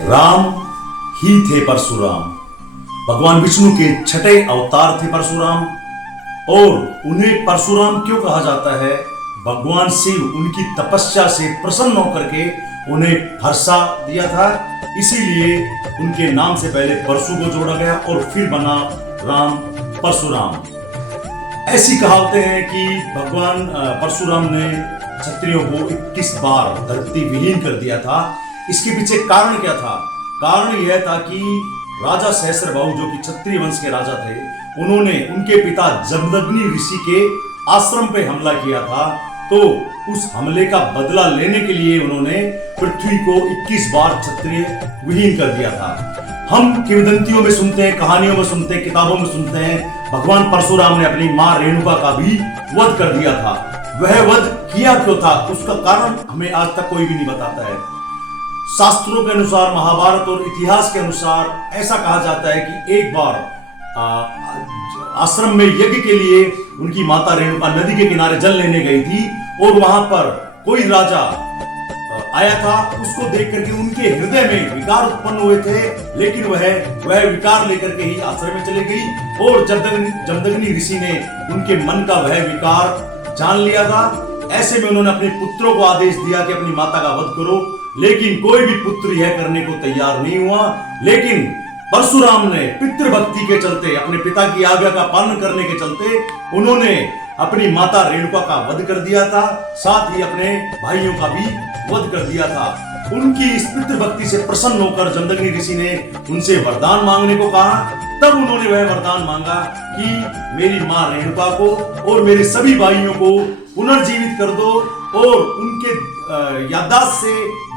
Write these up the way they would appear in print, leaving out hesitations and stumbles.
राम ही थे परशुराम। भगवान विष्णु के छठे अवतार थे परशुराम। और उन्हें परशुराम क्यों कहा जाता है? भगवान शिव उनकी तपस्या से प्रसन्न होकर के उन्हें फरसा दिया था, इसीलिए उनके नाम से पहले परशु को जोड़ा गया और फिर बना राम परशुराम। ऐसी कहावतें हैं कि भगवान परशुराम ने क्षत्रियों को 21 बार धरती विलीन कर दिया था। इसके पीछे कारण क्या था? कारण यह था कि राजा सहस्त्रबाहु जो कि क्षत्रिय वंश के राजा थे, उन्होंने उनके पिता जमदग्नि ऋषि के आश्रम पे हमला किया था। तो उस हमले का बदला लेने के लिए उन्होंने पृथ्वी को 21 बार क्षत्रिय विहीन कर दिया था। हम किंवदंतियों में सुनते हैं, कहानियों में सुनते हैं, किताबों में सुनते हैं, भगवान परशुराम ने अपनी मां रेणुका का भी वध कर दिया था। वह वध किया क्यों था, उसका कारण हमें आज तक कोई भी नहीं बताता है। शास्त्रों के अनुसार, महाभारत और इतिहास के अनुसार ऐसा कहा जाता है कि एक बार आश्रम में यज्ञ के लिए उनकी माता रेणुका नदी के किनारे जल लेने गई थी और वहां पर कोई राजा आया था। उसको देख करके उनके हृदय में विकार उत्पन्न हुए थे, लेकिन वह विकार लेकर के ही आश्रम में चली गई और जमदग्नि ऋषि ने उनके मन का वह विकार जान लिया था। ऐसे में उन्होंने अपने पुत्रों को आदेश दिया कि अपनी माता का वध करो, लेकिन कोई भी पुत्र यह करने को तैयार नहीं हुआ। लेकिन परशुराम ने पितृभक्ति के चलते, अपने पिता की आज्ञा का पालन करने के चलते, उन्होंने अपनी माता रेणुका का वध कर दिया था, साथ ही अपने भाइयों का भी वध कर दिया था। उनकी इस पितृभक्ति से प्रसन्न होकर जमदग्नि ऋषि ने उनसे वरदान मांगने को कहा। तब उन्होंने वह वरदान मांगा कि मेरी मां रेणुका को और मेरे सभी भाइयों को पुनर्जीवित कर दो और उनके याददाश्त से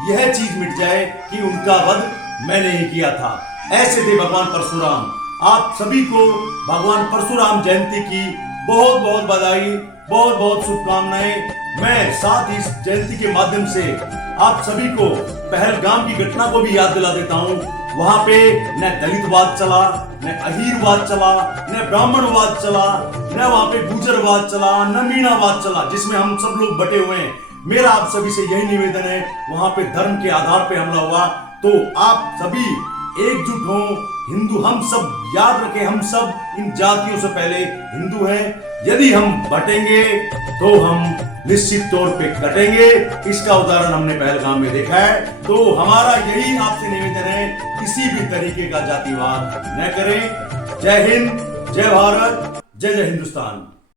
यह चीज मिट जाए कि उनका वध मैंने ही किया था। ऐसे थे भगवान परशुराम। आप सभी को भगवान परशुराम जयंती की बहुत बहुत बधाई, बहुत बहुत शुभकामनाएं। मैं साथ ही इस जयंती के माध्यम से आप सभी को पहलगाम की घटना को भी याद दिला देता हूं। वहां पे न दलितवाद चला, न अहीरवाद चला, न ब्राह्मणवाद चला, न वहां पे गुजरवाद चला, न मीणावाद चला, जिसमें हम सब लोग बटे हुए हैं। मेरा आप सभी से यही निवेदन है, वहां पे धर्म के आधार पे हमला हुआ तो आप सभी एकजुट हो। हिंदू हम सब याद रखें, हम सब इन जातियों से पहले हिंदू हैं। यदि हम बटेंगे तो हम निश्चित तौर पे कटेंगे। इसका उदाहरण हमने पहलगाम में देखा है। तो हमारा यही आपसे निवेदन है, किसी भी तरीके का जातिवाद न करें। जय हिंद, जय भारत, जय जय हिंदुस्तान।